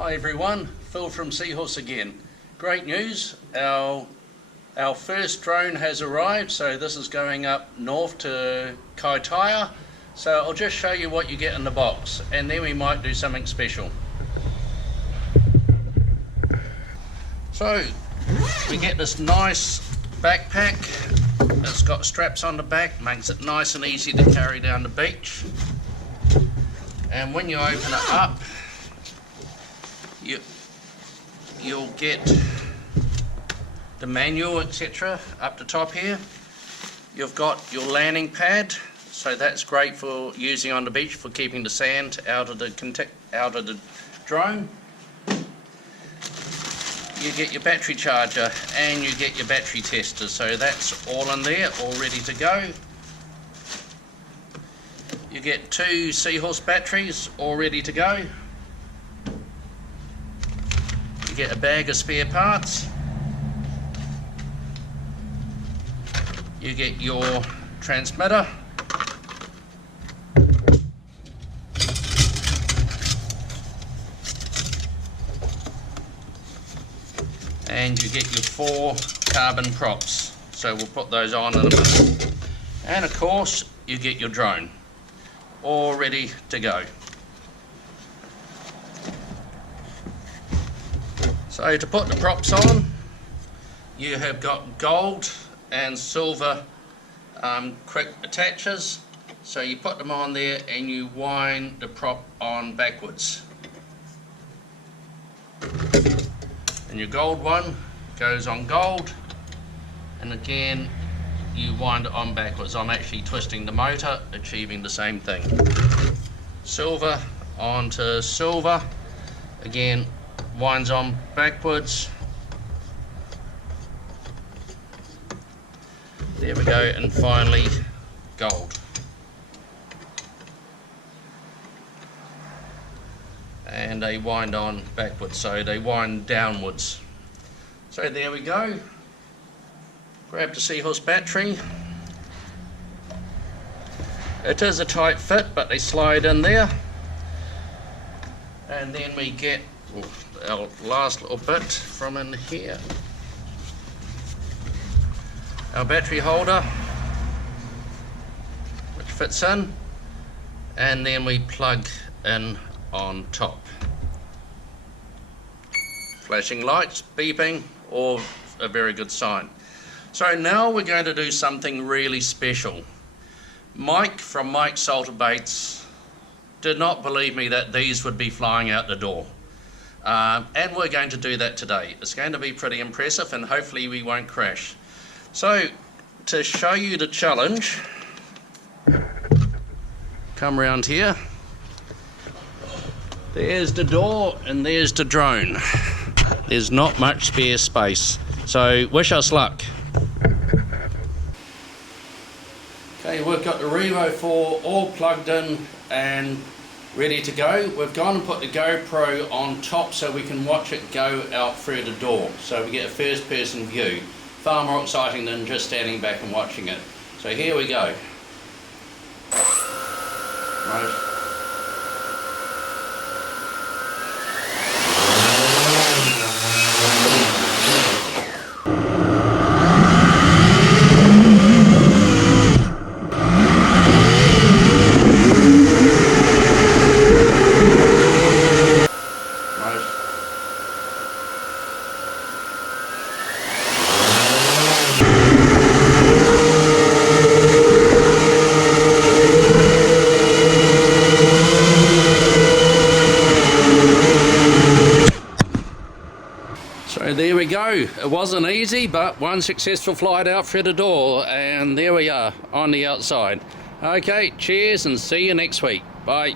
Hi everyone, Phil from Seahorse again. Great news, our first drone has arrived, so this is going up north to Kaitaia. So I'll just show you what you get in the box and then we might do something special. So we get this nice backpack. It's got straps on the back, makes it nice and easy to carry down the beach. And when you open it up, you'll get the manual, etc. up the top here. You've got your landing pad, so that's great for using on the beach for keeping the sand out of the drone. You get your battery charger and you get your battery tester, so that's all in there, all ready to go. You get 2 Seahorse batteries all ready to go. You get a bag of spare parts. You get your transmitter. And you get your 4 carbon props. So we'll put those on in a minute. And of course, you get your drone, all ready to go. So to put the props on, you have got gold and silver quick attachers. So you put them on there and you wind the prop on backwards. And your gold one goes on gold, and again you wind it on backwards. I'm actually twisting the motor, achieving the same thing. Silver onto silver, again winds on backwards. There we go, and finally gold. And they wind on backwards, so they wind downwards. So there we go. Grab the Seahorse battery. It is a tight fit, but they slide in there. And then we get our last little bit from in here. Our battery holder, which fits in, and then we plug in on top. Flashing lights, beeping, all a very good sign. So now we're going to do something really special. Mike from Mike's Salted Baits did not believe me that these would be flying out the door. And we're going to do that today. It's going to be pretty impressive and hopefully we won't crash. So to show you the challenge, come around here. There's the door and there's the drone. There's not much spare space, so wish us luck. Okay, we've got the REVO4 all plugged in and ready to go. We've gone and put the GoPro on top so we can watch it go out through the door, so we get a first person view. Far more exciting than just standing back and watching it. So here we go. Right. So there we go. It wasn't easy, but one successful flight out through the door, and there we are on the outside. Okay, cheers and see you next week. Bye.